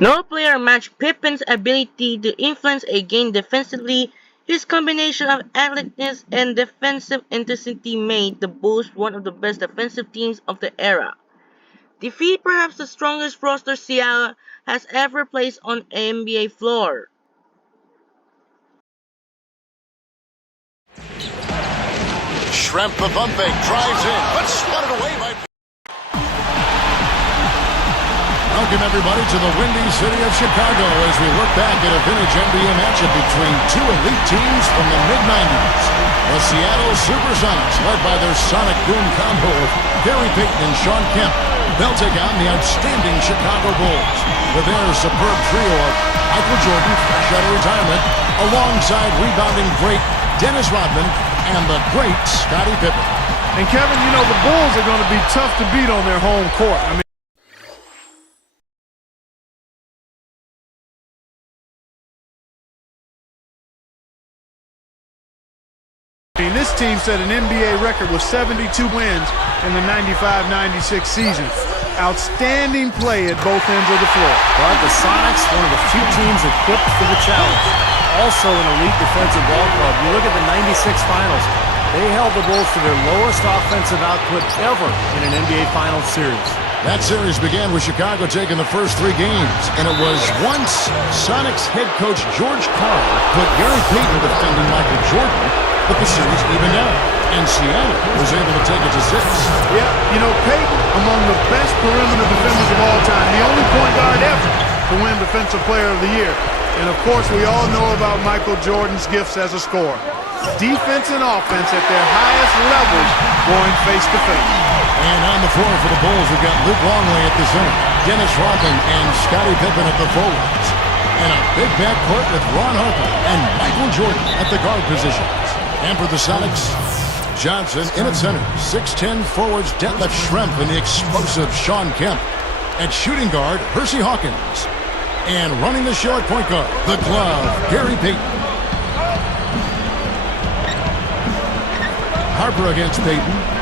No player matched Pippen's ability to influence a game defensively. His combination of athleticness and defensive intensity made the Bulls one of the best defensive teams of the era. Defeat perhaps the strongest roster Seattle has ever placed on an NBA floor. Shrimp the bumping, drives in, but swatted away by... Welcome, everybody, to the Windy City of Chicago as we look back at a vintage NBA matchup between two elite teams from the mid-'90s. The Seattle Supersonics, led by their sonic boom combo of Gary Payton and Shawn Kemp. They'll take on the outstanding Chicago Bulls with their superb trio of Michael Jordan, fresh out of retirement, alongside rebounding great Dennis Rodman and the great Scottie Pippen. And Kevin, you know, the Bulls are going to be tough to beat on their home court. This team set an NBA record with 72 wins in the 95-96 season. Outstanding play at both ends of the floor. But the Sonics, one of the few teams equipped for the challenge. Also an elite defensive ball club. You look at the 96 finals. They held the Bulls to their lowest offensive output ever in an NBA Finals series. That series began with Chicago taking the first three games, and it was once Sonics head coach George Karl put Gary Payton defending Michael Jordan, but the series evened out, and Seattle was able to take it to 6. Yeah, you know, Payton, among the best perimeter defenders of all time, the only point guard ever to win Defensive Player of the Year. And, of course, we all know about Michael Jordan's gifts as a scorer. Defense and offense at their highest levels going face-to-face. And on the floor for the Bulls, we've got Luke Longley at the center, Dennis Rodman and Scottie Pippen at the forwards, and a big backcourt with Ron Harper and Michael Jordan at the guard positions. And for the Sonics, Johnson in at center, 6'10" forwards Detlef Schrempf and the explosive Shawn Kemp. At shooting guard, Hersey Hawkins. And running the show at point guard, the glove, Gary Payton. Harper against Payton.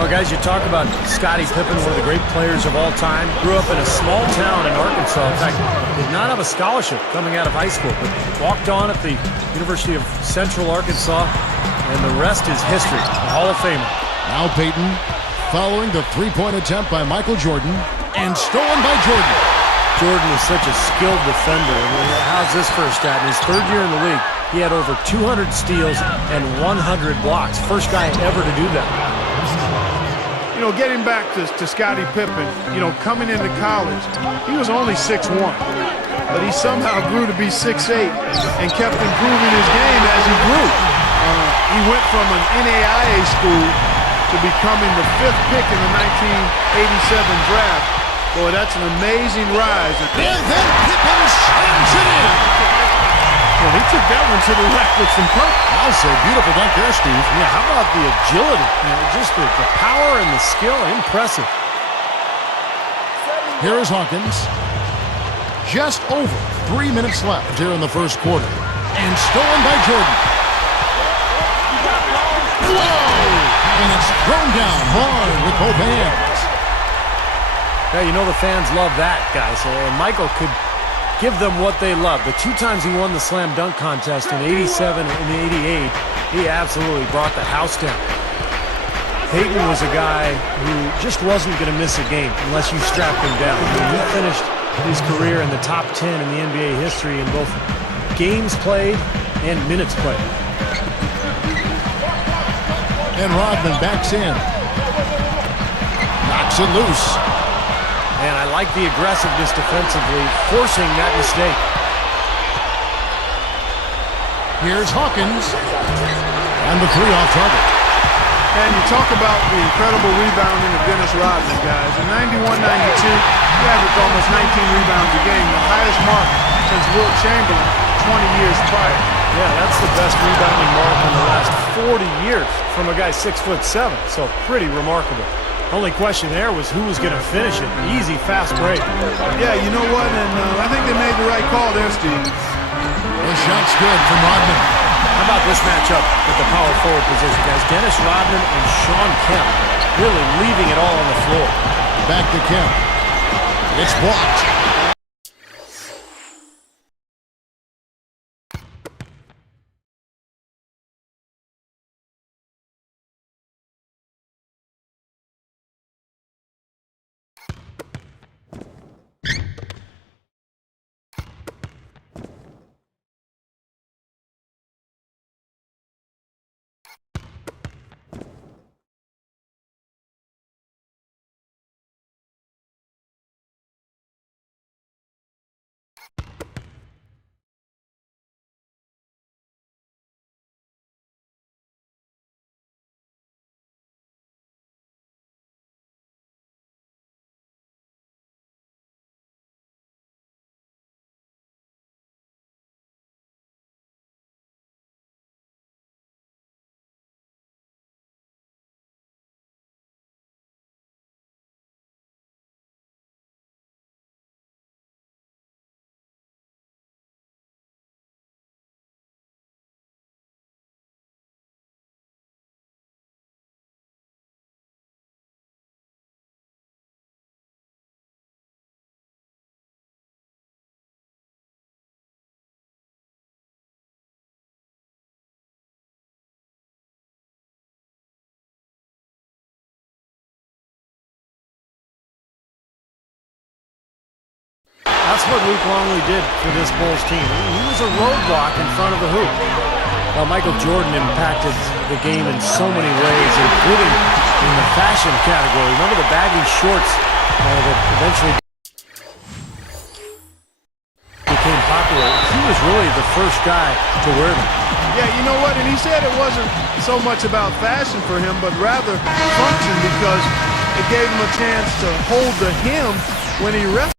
Well, guys, you talk about Scottie Pippen, one of the great players of all time. Grew up in a small town in Arkansas. In fact, did not have a scholarship coming out of high school, but walked on at the University of Central Arkansas, and the rest is history. A Hall of Famer. Now Payton, following the three-point attempt by Michael Jordan, and stolen by Jordan. Jordan is such a skilled defender. I mean, how's this for a stat? In his third year in the league, he had over 200 steals and 100 blocks. First guy ever to do that. You know, getting back to Scottie Pippen, you know, coming into college, he was only 6'1", but he somehow grew to be 6'8", and kept improving his game as he grew. He went from an NAIA school to becoming the 5th pick in the 1987 draft. Boy, that's an amazing rise. And then Pippen slams it in. Well, he took that one to the rack with some pump. I'll say beautiful dunk there, Steve. Yeah, how about the agility? You know, just the power and the skill, impressive. Here is Hawkins. Just over 3 minutes left here in the first quarter. And stolen by Jordan. Whoa! And it's thrown down hard with both hands. Yeah, you know the fans love that, guys. And Michael could give them what they love. The 2 times he won the slam dunk contest in '87 and '88, he absolutely brought the house down. Payton was a guy who just wasn't going to miss a game unless you strapped him down. I mean, he finished his career in the top 10 in the NBA history in both games played and minutes played. And Rodman backs in. Knocks it loose. And I like the aggressiveness defensively, forcing that mistake. Here's Hawkins. And the 3 off target. And you talk about the incredible rebounding of Dennis Rodman, guys. In 91-92, he averaged almost 19 rebounds a game, the highest mark since Wilt Chamberlain 20 years prior. Yeah, that's the best rebounding mark in the last 40 years from a guy 6'7", so pretty remarkable. Only question there was who was going to finish it. Easy, fast break. Yeah, you know what? And I think they made the right call there, Steve. The shot's good from Rodman. How about this matchup at the power forward position, guys? Dennis Rodman and Shawn Kemp really leaving it all on the floor. Back to Kemp. It's blocked. That's what Luke Longley did for this Bulls team. He was a roadblock in front of the hoop. Well, Michael Jordan impacted the game in so many ways, including in the fashion category. Remember the baggy shorts that eventually became popular? He was really the first guy to wear them. Yeah, you know what? And he said it wasn't so much about fashion for him, but rather function, because it gave him a chance to hold the hem when he wrestled.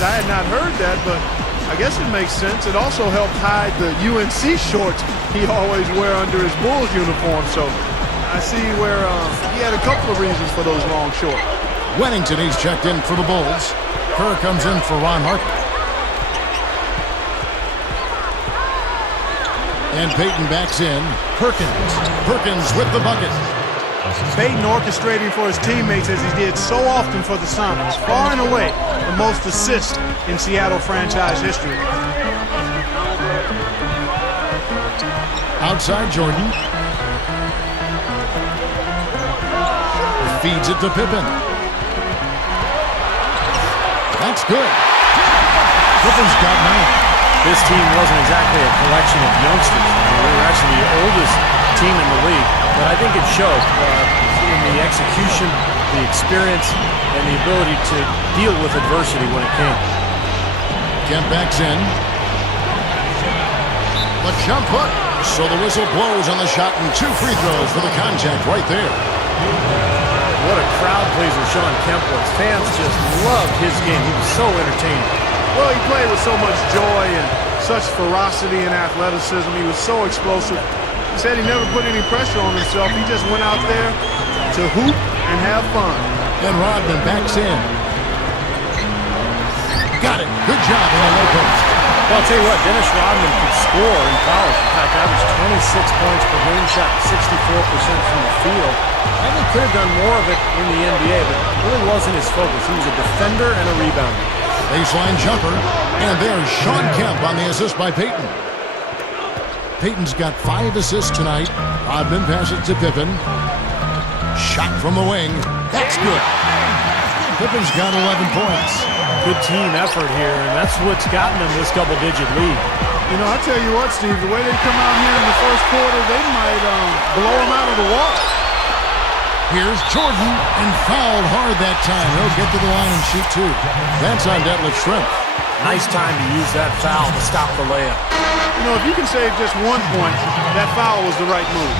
I had not heard that, but I guess it makes sense. It also helped hide the UNC shorts he always wear under his Bulls uniform. So I see where he had a couple of reasons for those long shorts. Wennington, he's checked in for the Bulls. Kerr comes in for Ron Harper. And Payton backs in. Perkins with the bucket. Payton orchestrating for his teammates as he did so often for the Sonics. Far and away the most assists in Seattle franchise history. Outside Jordan. Feeds it to Pippen. That's good. Pippen's got 9. This team wasn't exactly a collection of youngsters. We were actually the oldest team in the league, but I think it showed in the execution, the experience, and the ability to deal with adversity when it came. Kemp backs in. The jump hook. So the whistle blows on the shot, and 2 free throws for the contact right there. What a crowd pleaser Sean Kemp was. Fans just loved his game. He was so entertaining. Well, he played with so much joy and such ferocity and athleticism. He was so explosive. He said he never put any pressure on himself. He just went out there to hoop and have fun. And Rodman backs in. Got it. Good job in the low post. Well, I'll tell you what, Dennis Rodman could score in college. In fact, averaged 26 points per game, shot 64% from the field. Probably could have done more of it in the NBA, but it really wasn't his focus. He was a defender and a rebounder. Baseline jumper. And there's Sean Kemp on the assist by Payton. Payton's got 5 assists tonight. Rodman passes to Pippen. Shot from the wing. That's good. Pippen's got 11 points. Good team effort here, and that's what's gotten them this double-digit lead. You know, I tell you what, Steve, the way they come out here in the first quarter, they might blow them out of the water. Here's Jordan, and fouled hard that time. He'll get to the line and shoot two. That's on Detlef Schrempf. Nice time to use that foul to stop the layup. You know, if you can save just 1 point, that foul was the right move.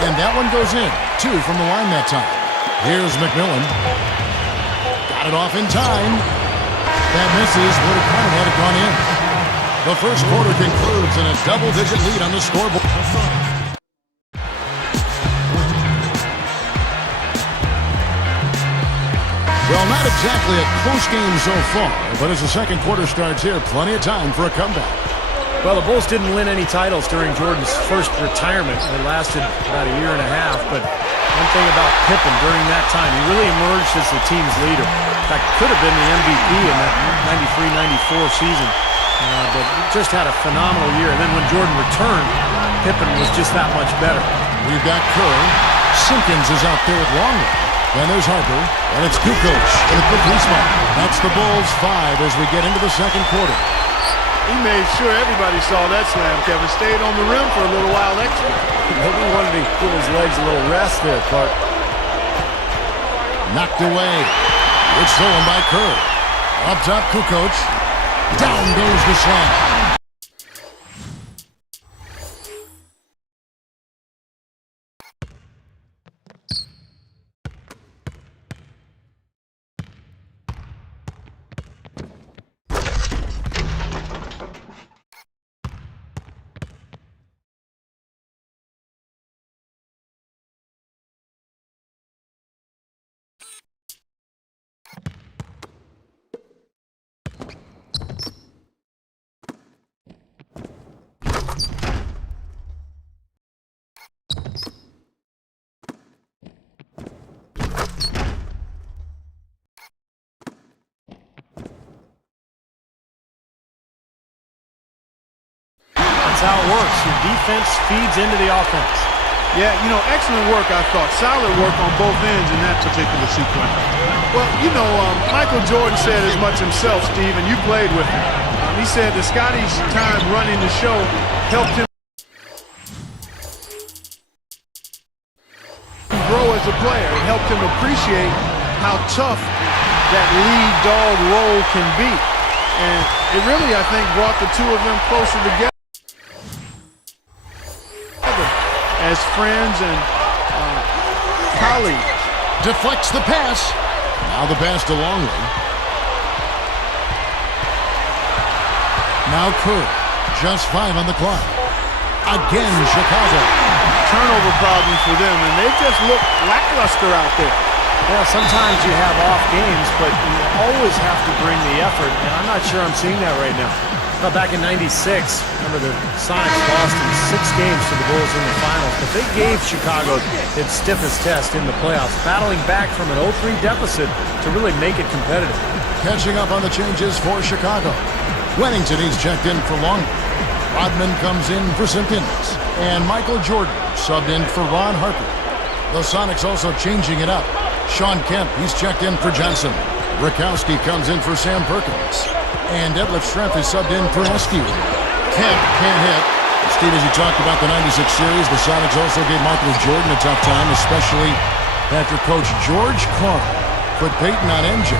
And that one goes in. 2 from the line that time. Here's McMillan. Got it off in time. That misses. Would have kind of had it gone in. The first quarter concludes in a double-digit lead on the scoreboard. Well, not exactly a close game so far, but as the second quarter starts here, plenty of time for a comeback. Well, the Bulls didn't win any titles during Jordan's first retirement. It lasted about a year and a half, but one thing about Pippen during that time, he really emerged as the team's leader. In fact, could have been the MVP in that 93-94 season, but just had a phenomenal year. And then when Jordan returned, Pippen was just that much better. We've got Kerr. Simpkins is out there with Longley. Then there's Harper, and it's Kukoc in a quick respond. That's the Bulls 5 as we get into the second quarter. He made sure everybody saw that slam, Kevin. Stayed on the rim for a little while extra. Maybe he wanted to give his legs a little rest there, Clark. Knocked away. It's stolen by Kerr. Up top, Kukoc. Down goes the slam. That's how it works. Your defense feeds into the offense. Yeah, you know, excellent work, I thought. Solid work on both ends in that particular sequence. Well, you know, Michael Jordan said as much himself, Steve, and you played with him. He said that Scottie's time running the show helped him grow as a player. It helped him appreciate how tough that lead dog role can be. And it really, I think, brought the two of them closer together as friends and colleagues. Deflects the pass. Now the pass to Longley. Now Kerr. Just 5 on the clock. Again, Chicago. Turnover problems for them, and they just look lackluster out there. Yeah, sometimes you have off games, but you always have to bring the effort, and I'm not sure I'm seeing that right now. Well, back in '96, remember the Sonics lost in 6 games to the Bulls in the finals, but they gave Chicago its stiffest test in the playoffs, battling back from an 0-3 deficit to really make it competitive. Catching up on the changes for Chicago. Wennington, he's checked in for Longley. Rodman comes in for Simpkins. And Michael Jordan subbed in for Ron Harper. The Sonics also changing it up. Sean Kemp, he's checked in for Johnson. Rakowski comes in for Sam Perkins. And Detlef Schrempf is subbed in for Eskew. Kemp can't hit. Steve, as you talked about the '96 series, the Sonics also gave Michael Jordan a tough time, especially after Coach George Karl put Peyton on MJ.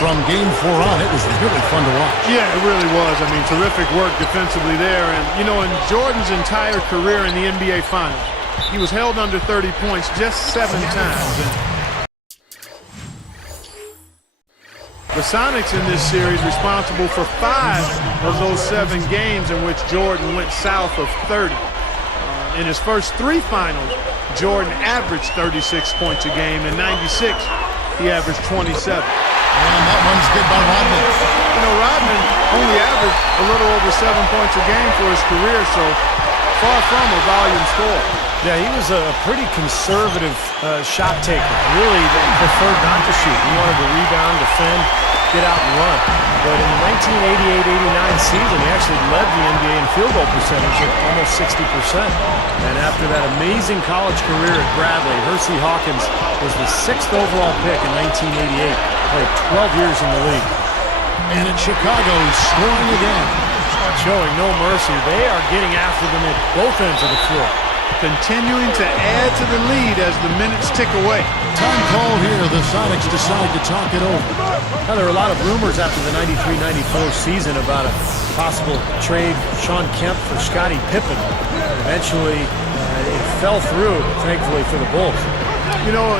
From Game 4 on, it was really fun to watch. Yeah, it really was. I mean, terrific work defensively there. And, you know, in Jordan's entire career in the NBA Finals, he was held under 30 points just 7 times. And the Sonics in this series responsible for 5 of those 7 games in which Jordan went south of 30. In his first 3 finals, Jordan averaged 36 points a game. In '96, he averaged 27. And that one's good by Rodman. You know, Rodman only averaged a little over 7 points a game for his career, so far from a volume scorer. Yeah, he was a pretty conservative shot taker. Really preferred not to shoot. He wanted to rebound, defend, get out and run. But in the 1988-89 season, he actually led the NBA in field goal percentage at almost 60%. And after that amazing college career at Bradley, Hersey Hawkins was the 6th overall pick in 1988. Played 12 years in the league. And in Chicago, scoring again. Showing no mercy. They are getting after them at both ends of the floor. Continuing to add to the lead as the minutes tick away. Time called here. The Sonics decide to talk it over. Now, there were a lot of rumors after the 93-94 season about a possible trade Shawn Kemp for Scottie Pippen. Eventually, it fell through, thankfully, for the Bulls. You know,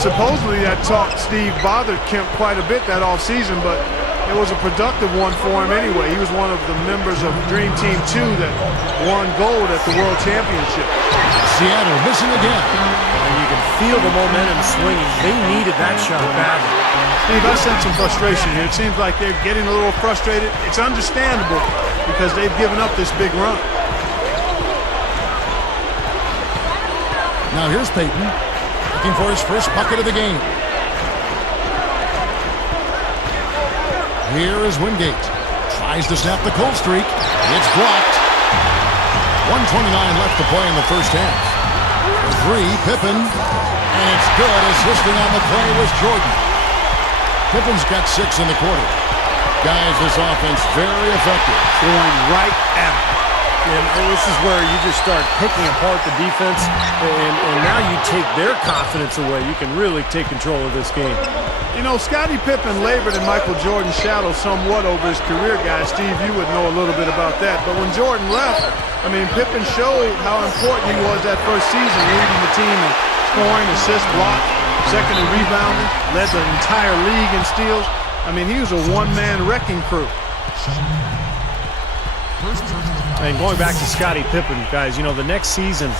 supposedly that talk, Steve, bothered Kemp quite a bit that offseason, but it was a productive one for him anyway. He was one of the members of Dream Team 2 that won gold at the World Championship. Seattle missing again. And you can feel the momentum swinging. They needed that shot badly. Steve, I sense some frustration here. It seems like they're getting a little frustrated. It's understandable because they've given up this big run. Now here's Payton, looking for his first bucket of the game. Here is Wingate. Tries to snap the cold streak. It's blocked. 1:29 left to play in the first half. For 3, Pippen. And it's good. Assisting on the play was Jordan. Pippen's got 6 in the quarter. Guys, this offense very effective. Going right at him. And this is where you just start picking apart the defense, and now you take their confidence away. You can really take control of this game. You know, Scottie Pippen labored in Michael Jordan's shadow somewhat over his career, guys. Steve, you would know a little bit about that. But when Jordan left, I mean, Pippen showed how important he was that first season, leading the team in scoring, assists, blocks, second in rebounding, led the entire league in steals. I mean, he was a one-man wrecking crew. And going back to Scottie Pippen, guys, you know, the next season,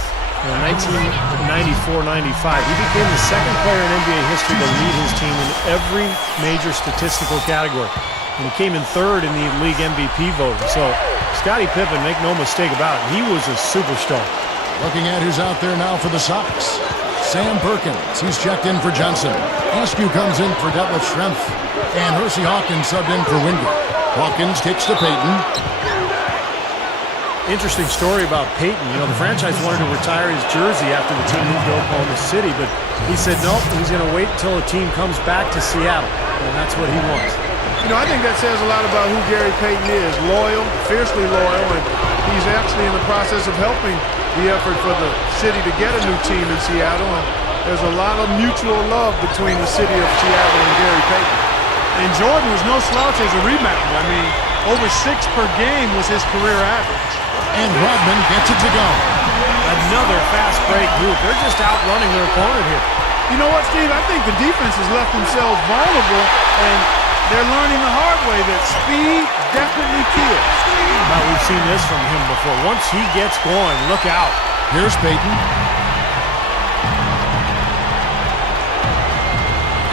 1994-95, he became the second player in NBA history to lead his team in every major statistical category. And he came in 3rd in the league MVP voting. So, Scottie Pippen, make no mistake about it, he was a superstar. Looking at who's out there now for the Sox. Sam Perkins, he's checked in for Johnson. Askew comes in for Detlef Schrempf. And Hersey Hawkins subbed in for Wingate. Hawkins kicks to Payton. Interesting story about Payton. You know, the franchise wanted to retire his jersey after the team moved to Oklahoma City, but he said nope, he's going to wait until a team comes back to Seattle, and that's what he wants. You know, I think that says a lot about who Gary Payton is. Loyal, fiercely loyal, and he's actually in the process of helping the effort for the city to get a new team in Seattle. And there's a lot of mutual love between the city of Seattle and Gary Payton. And Jordan was no slouch as a rebounder. I mean, over 6 per game was his career average. And Rodman gets it to go. Another fast break group. They're just outrunning their opponent here. You know what, Steve? I think the defense has left themselves vulnerable, and they're learning the hard way that speed definitely kills. Now, we've seen this from him before. Once he gets going, look out. Here's Payton.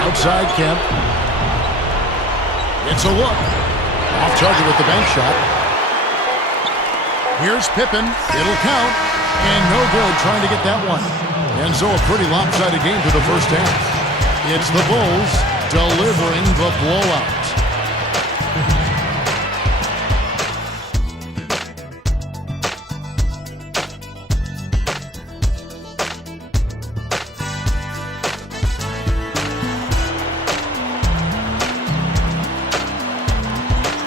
Outside Kemp. It's a look. Off target with the bank shot. Here's Pippen. It'll count. And no good trying to get that one. And so a pretty lopsided game for the first half. It's the Bulls delivering the blowout.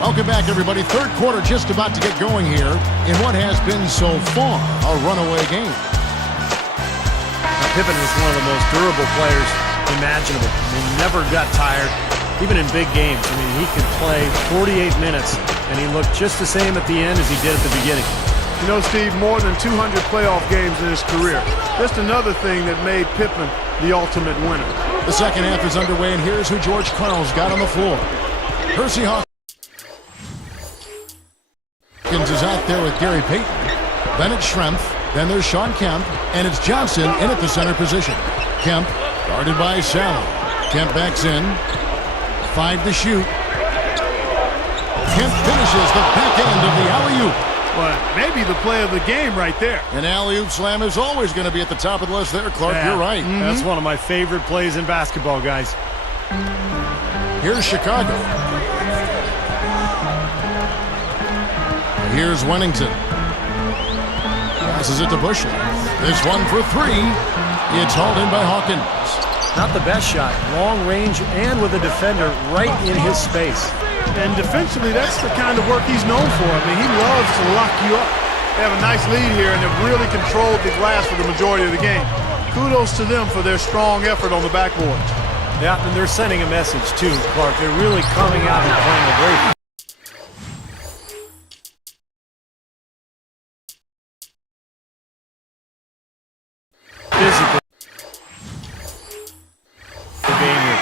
Welcome back, everybody. Third quarter just about to get going here in what has been so far a runaway game. Now, Pippen was one of the most durable players imaginable. He never got tired, even in big games. I mean, he could play 48 minutes, and he looked just the same at the end as he did at the beginning. You know, Steve, more than 200 playoff games in his career. Just another thing that made Pippen the ultimate winner. The second half is underway, and here's who George Karl's got on the floor. Hersey Hawkins is out there with Gary Payton. Then it's Schrempf. Then there's Shawn Kemp. And it's Johnson in at the center position. Kemp guarded by Sally. Kemp backs in. 5 to shoot. Kemp finishes the back end of the alley-oop. Well, maybe the play of the game right there. An alley-oop slam is always going to be at the top of the list there, Clark. Yeah. You're right. That's one of my favorite plays in basketball, guys. Here's Chicago. Here's Wennington. Passes it to Bushley. This one for three. It's hauled in by Hawkins. Not the best shot. Long range and with a defender right in his space. And defensively, that's the kind of work he's known for. I mean, he loves to lock you up. They have a nice lead here, and they've really controlled the glass for the majority of the game. Kudos to them for their strong effort on the backboards. Yeah, and they're sending a message too, Clark. They're really coming out and playing a great physical game here.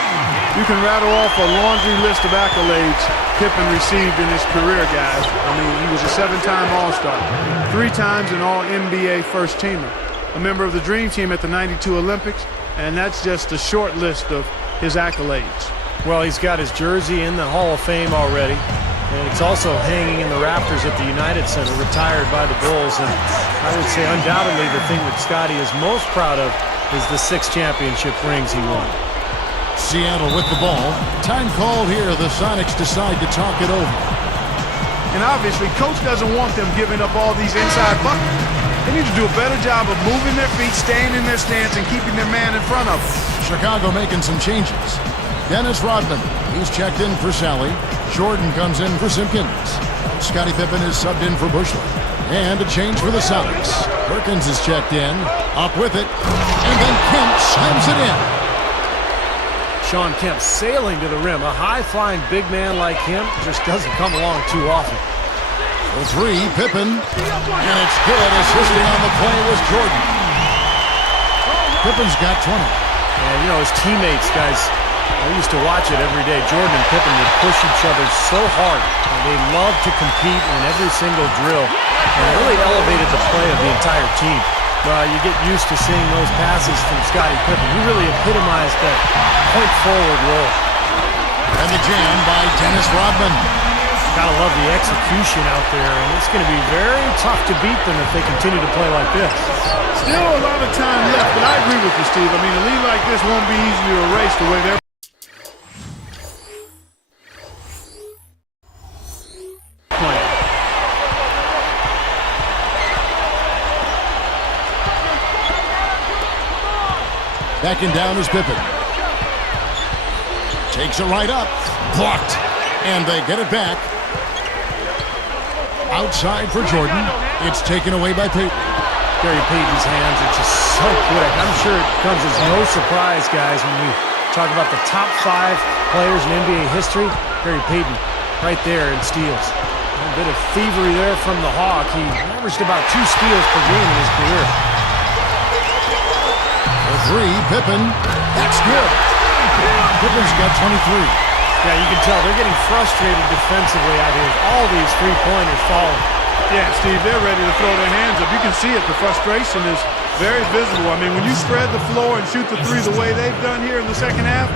You can rattle off a laundry list of accolades Pippen received in his career, guys. I mean, he was a 7-time All-Star, 3 times an All-NBA first-teamer, a member of the Dream Team at the '92 Olympics, and that's just a short list of his accolades. Well, he's got his jersey in the Hall of Fame already, and it's also hanging in the rafters at the United Center, retired by the Bulls. And I would say undoubtedly the thing that Scottie is most proud of is the 6 championship rings he won. Seattle with the ball. Time called here. The Sonics decide to talk it over. And obviously, Coach doesn't want them giving up all these inside buckets. They need to do a better job of moving their feet, staying in their stance, and keeping their man in front of them. Chicago making some changes. Dennis Rodman, he's checked in for Sally. Jordan comes in for Simpkins. Scottie Pippen is subbed in for Bushley. And a change for the Sonics. Perkins is checked in. Up with it. And then Kemp slams it in. Shawn Kemp sailing to the rim. A high-flying big man like him just doesn't come along too often. For 3, Pippen. And it's good. Assisting on the play was Jordan. Pippen's got 20. And, you know, his teammates, guys, I used to watch it every day. Jordan and Pippen would push each other so hard. And they loved to compete in every single drill. And it really elevated the play of the entire team. You get used to seeing those passes from Scottie Pippen. He really epitomized that point-forward role. And the jam by Dennis Rodman. Gotta love the execution out there, and it's going to be very tough to beat them if they continue to play like this. Still a lot of time left, but I agree with you, Steve. I mean, a lead like this won't be easy to erase the way they're playing. Backing down is Pippen. Takes it right up. Blocked. And they get it back. Outside for Jordan. It's taken away by Payton. Gary Payton's hands are just so quick. I'm sure it comes as no surprise, guys, when we talk about the top 5 players in NBA history. Gary Payton right there in steals. A bit of thievery there from the Hawk. He averaged about 2 steals per game in his career. For 3, Pippen. That's good. Pippen's got 23. Yeah, you can tell they're getting frustrated defensively out here. All these 3-pointers falling. Yeah, Steve, they're ready to throw their hands up. You can see it. The frustration is very visible. I mean, when you spread the floor and shoot the 3 the way they've done here in the second half,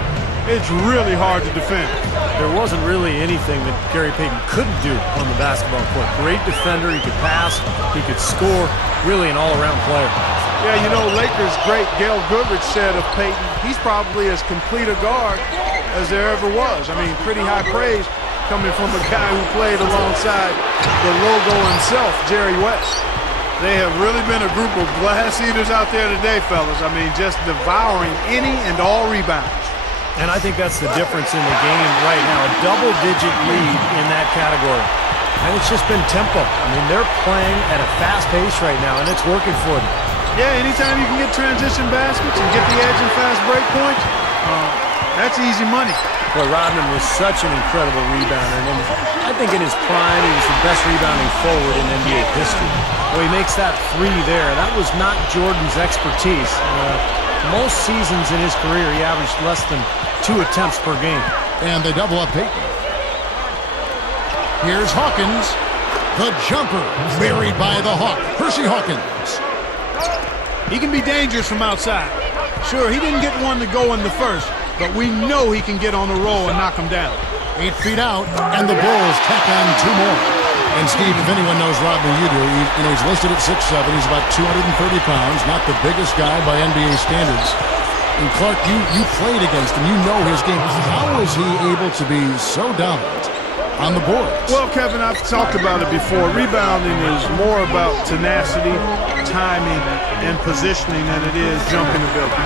it's really hard to defend. There wasn't really anything that Gary Payton couldn't do on the basketball court. Great defender. He could pass. He could score. Really an all-around player. Yeah, you know, Lakers great Gail Goodrich said of Payton, he's probably as complete a guard as there ever was. I mean, pretty high praise coming from a guy who played alongside the logo himself, Jerry West. They have really been a group of glass eaters out there today, fellas. I mean, just devouring any and all rebounds. And I think that's the difference in the game right now. A double-digit lead in that category. And it's just been tempo. I mean, they're playing at a fast pace right now, and it's working for them. Yeah, anytime you can get transition baskets and get the edge and fast break points, that's easy money. Boy, Rodman was such an incredible rebounder. And I think in his prime, he was the best rebounding forward in NBA history. Well, he makes that 3 there. That was not Jordan's expertise. Most seasons in his career, he averaged less than 2 attempts per game. And they double up Payton. Here's Hawkins. The jumper buried by the Hawk. Percy Hawkins. He can be dangerous from outside. Sure, he didn't get one to go in the first, but we know he can get on the roll and knock him down. 8 feet out, and the Bulls tack on 2 more. And Steve, if anyone knows Rodman, you do. He's listed at 6'7". He's about 230 pounds. Not the biggest guy by NBA standards. And Clark, you played against him. You know his game. How is he able to be so dominant on the boards? Well, Kevin, I've talked about it before. Rebounding is more about tenacity, timing, and positioning than it is jumping ability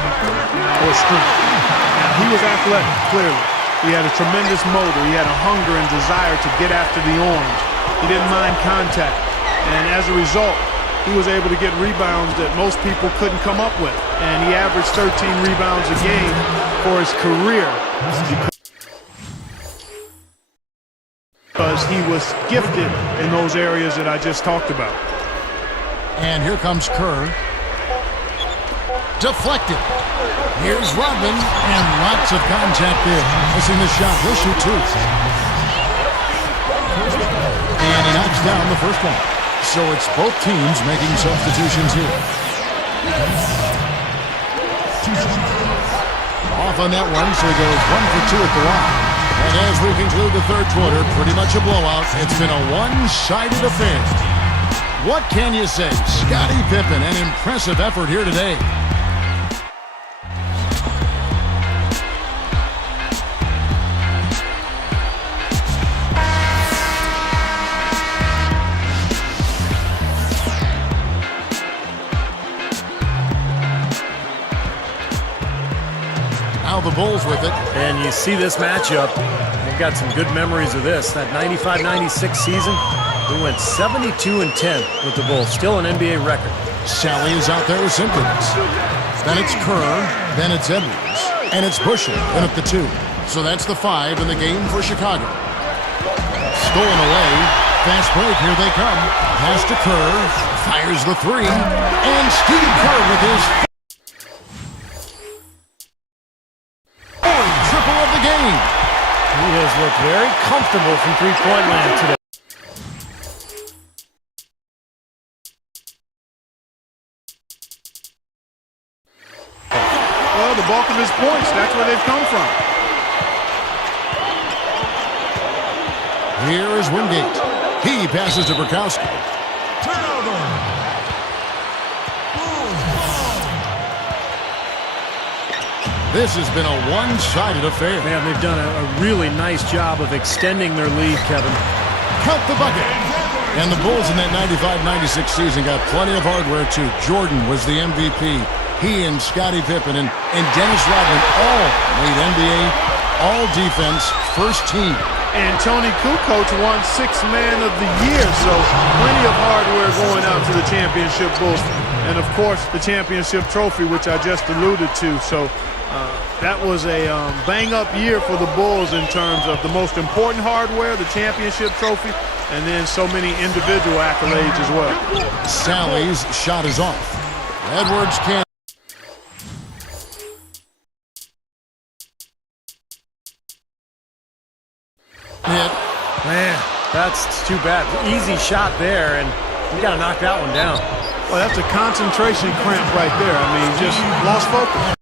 or strength. Now, he was athletic, clearly. He had a tremendous motor. He had a hunger and desire to get after the orange. He didn't mind contact. And as a result, he was able to get rebounds that most people couldn't come up with. And he averaged 13 rebounds a game for his career because he was gifted in those areas that I just talked about. And here comes Kerr. Deflected. Here's Rodman, and lots of contact there. Missing the shot. He'll shoot two. And he knocks down the first one. So it's both teams making substitutions here. Off on that one, so he goes 1 for 2 at the line. And as we conclude the third quarter, pretty much a blowout. It's been a one-sided affair. What can you say? Scottie Pippen, an impressive effort here today. Now the Bulls with it. And you see this matchup. I've got some good memories of this. That 95-96 season, we went 72-10 with the Bulls. Still an NBA record. Sally is out there with Simpkins. Then it's Kerr. Then it's Edwards. And it's Busher in at the 2. So that's the 5 in the game for Chicago. Stolen away. Fast break. Here they come. Pass to Kerr. Fires the 3. And Steve Kerr with his triple of the game. He has looked very comfortable from three-point land today. Well, the bulk of his points, that's where they've come from. Here is Wingate. He passes to Burkowski. This has been a one-sided affair. Man, they've done a really nice job of extending their lead, Kevin. Count the bucket. And the Bulls in that 95-96 season got plenty of hardware, too. Jordan was the MVP. He and Scottie Pippen and Dennis Rodman all made NBA All-Defense First Team. And Tony Kukoc won Sixth Man of the Year, so plenty of hardware going out to the championship Bulls. And, of course, the championship trophy, which I just alluded to. So that was a bang-up year for the Bulls in terms of the most important hardware, the championship trophy, and then so many individual accolades as well. Sally's shot is off. Edwards can't. Hit. Man, that's too bad. Easy shot there, and you got to knock that one down. Well, that's a concentration cramp right there. I mean, just lost focus.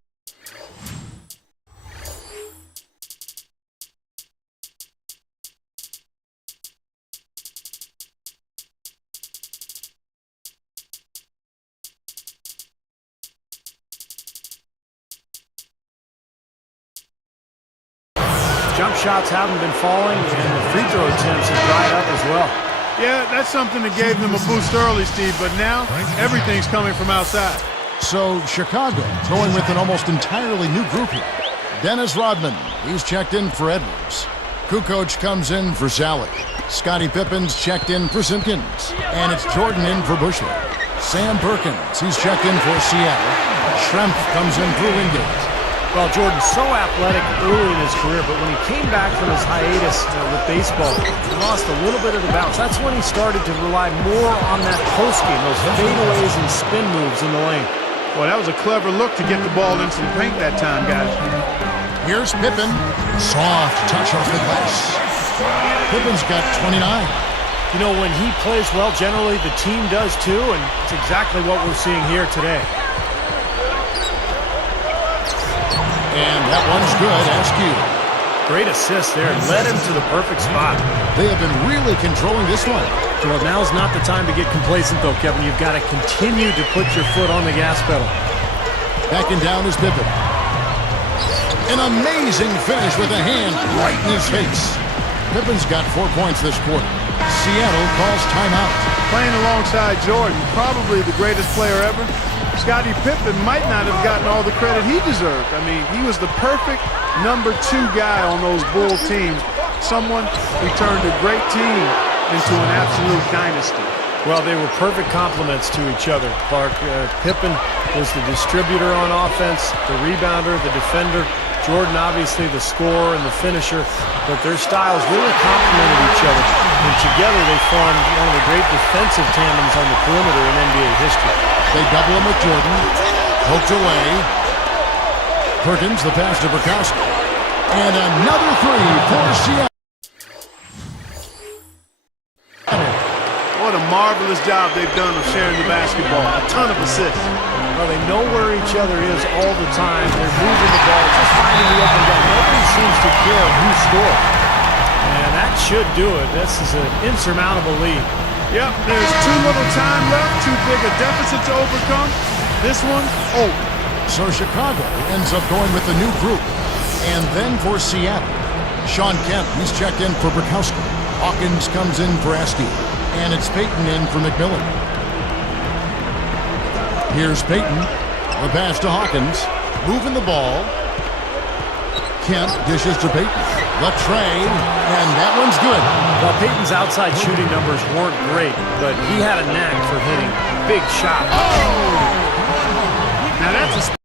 Jump shots haven't been falling, and the free throw attempts have dried up as well. Yeah, that's something that gave them a boost early, Steve, but now everything's coming from outside. So Chicago going with an almost entirely new group here. Dennis Rodman, he's checked in for Edwards. Kukoc comes in for Sally. Scottie Pippen's checked in for Simpkins. And it's Jordan in for Busher. Sam Perkins, he's checked in for Seattle. Schrempf comes in for Wingate. Well, Jordan's so athletic early in his career, but when he came back from his hiatus with baseball, he lost a little bit of the bounce. That's when he started to rely more on that post game, those fadeaways and spin moves in the lane. Well, that was a clever look to get the ball into the paint that time, guys. Here's Pippen. Soft touch off the glass. Pippen's got 29. You know, when he plays well, generally the team does too, and it's exactly what we're seeing here today. And that one's good, Askew. Great assist there. Led him to the perfect spot. They have been really controlling this one. Well, now's not the time to get complacent, though, Kevin. You've got to continue to put your foot on the gas pedal. Backing down is Pippen. An amazing finish with a hand right in his face. Pippen's got 4 points this quarter. Seattle calls timeout. Playing alongside Jordan, probably the greatest player ever, Scottie Pippen might not have gotten all the credit he deserved. I mean, he was the perfect #2 guy on those Bull teams. Someone who turned a great team into an absolute dynasty. Well, they were perfect complements to each other, Clark. Pippen was the distributor on offense, the rebounder, the defender. Jordan, obviously, the scorer and the finisher. But their styles really complemented each other. And together, they formed one of the great defensive tandems on the perimeter in NBA history. They double him with Jordan. Poked away. Perkins, the pass to Bukowski. And another three for Seattle. What a marvelous job they've done of sharing the basketball. A ton of assists. Well, they know where each other is all the time. They're moving the ball, just finding the open guy. Nobody seems to care who scores. And that should do it. This is an insurmountable lead. Yep, there's too little time left, too big a deficit to overcome. This one, over. So Chicago ends up going with the new group. And then for Seattle, Sean Kemp, he's checked in for Bukowski. Hawkins comes in for Askew. And it's Payton in for McMillan. Here's Payton. The pass to Hawkins. Moving the ball. Kemp dishes to Payton. The trade. And that one's good. Well, Payton's outside shooting numbers weren't great, but he had a knack for hitting big shots. Oh! Now that's a...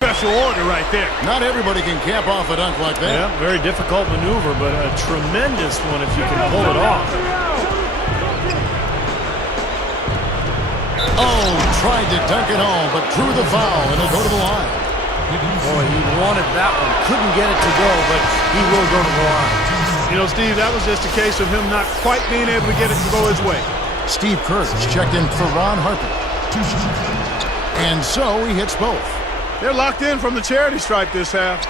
special order right there. Not everybody can cap off a dunk like that. Yeah, very difficult maneuver, but a tremendous one if you can pull it off. Oh, tried to dunk it home, but drew the foul, and he'll go to the line. Boy, he wanted that one. Couldn't get it to go, but he will go to the line. You know, Steve, that was just a case of him not quite being able to get it to go his way. Steve Kerr's checked in for Ron Harper. And so he hits both. They're locked in from the charity stripe this half.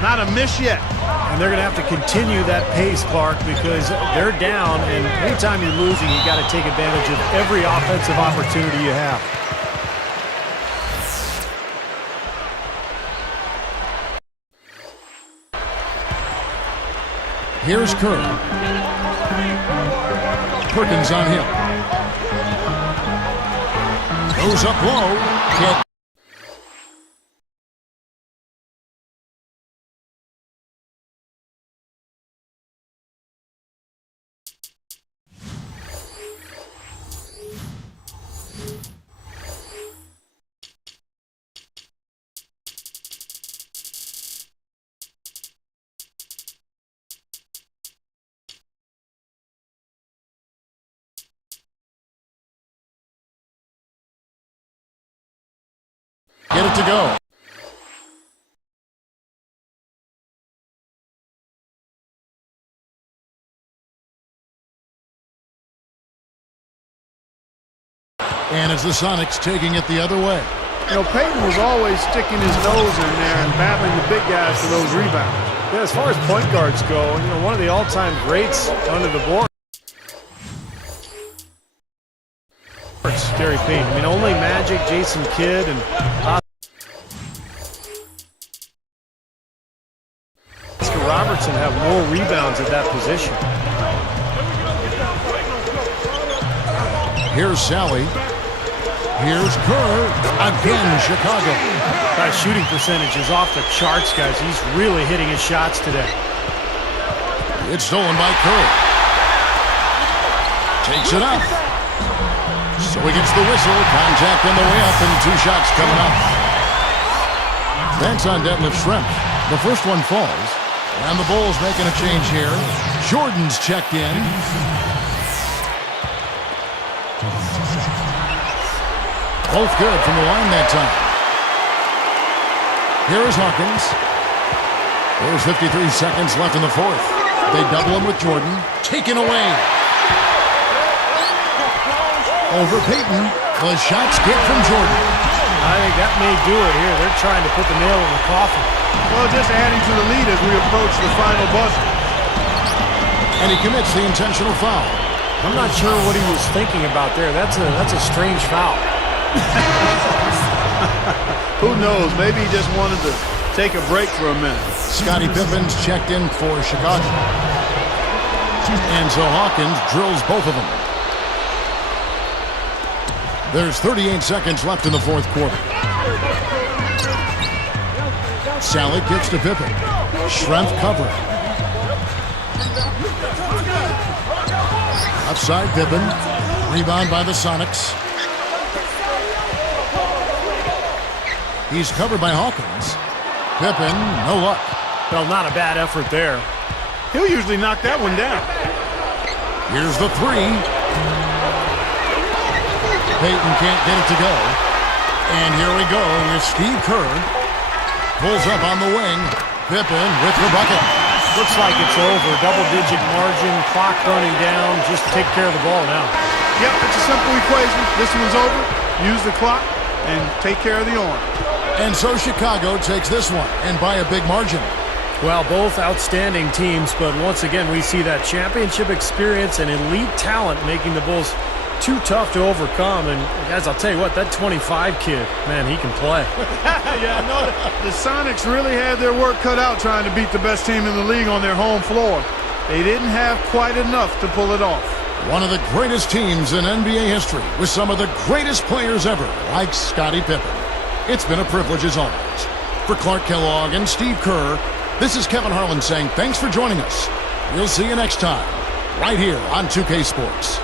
Not a miss yet. And they're going to have to continue that pace, Clark, because they're down, and anytime you're losing, you got to take advantage of every offensive opportunity you have. Here's Kerr. Perkins on him. Goes up low. Can't. Get it to go. And it's the Sonics taking it the other way. You know, Payton was always sticking his nose in there and battling the big guys for those rebounds. Yeah, as far as point guards go, you know, one of the all-time greats under the board. Gary Payton. I mean, only Magic, Jason Kidd, and Oscar Robertson have more rebounds at that position. Here's Sally. Here's Kerr. Again, Chicago. That shooting percentage is off the charts, guys. He's really hitting his shots today. It's stolen by Kerr. Takes it up. So he gets the whistle. Contact on the way up, and 2 shots coming up. That's on Detlef Schrempf. The first one falls. And the Bulls making a change here. Jordan's checked in. Both good from the line that time. Here is Hawkins. There's 53 seconds left in the fourth. They double him with Jordan. Taken away. Over Peyton. The shot's good from Jordan. I think that may do it here. They're trying to put the nail in the coffin. Well, just adding to the lead as we approach the final buzzer. And he commits the intentional foul. I'm not sure what he was thinking about there. That's a strange foul. Who knows? Maybe he just wanted to take a break for a minute. Scottie Pippen's checked in for Chicago. And so Hawkins drills both of them. There's 38 seconds left in the fourth quarter. Sally kicks to Pippen. Schrempf covering. Outside Pippen. Rebound by the Sonics. He's covered by Hawkins. Pippen, no luck. Well, not a bad effort there. He'll usually knock that one down. Here's the three. Peyton can't get it to go. And here we go with Steve Kerr. Pulls up on the wing. Pippen with the bucket. Looks like it's over. Double-digit margin, clock running down. Just take care of the ball now. Yep, it's a simple equation. This one's over. Use the clock and take care of the arm. And so Chicago takes this one, and by a big margin. Well, both outstanding teams, but once again, we see that championship experience and elite talent making the Bulls too tough to overcome. And guys, I'll tell you what, that 25 kid, man, he can play. Yeah, no, the Sonics really had their work cut out trying to beat the best team in the league on their home floor. They didn't have quite enough to pull it off. One of the greatest teams in NBA history with some of the greatest players ever, like Scottie Pippen. It's been a privilege as always. For Clark Kellogg and Steve Kerr, this is Kevin Harlan saying thanks for joining us. We'll see you next time, right here on 2K Sports.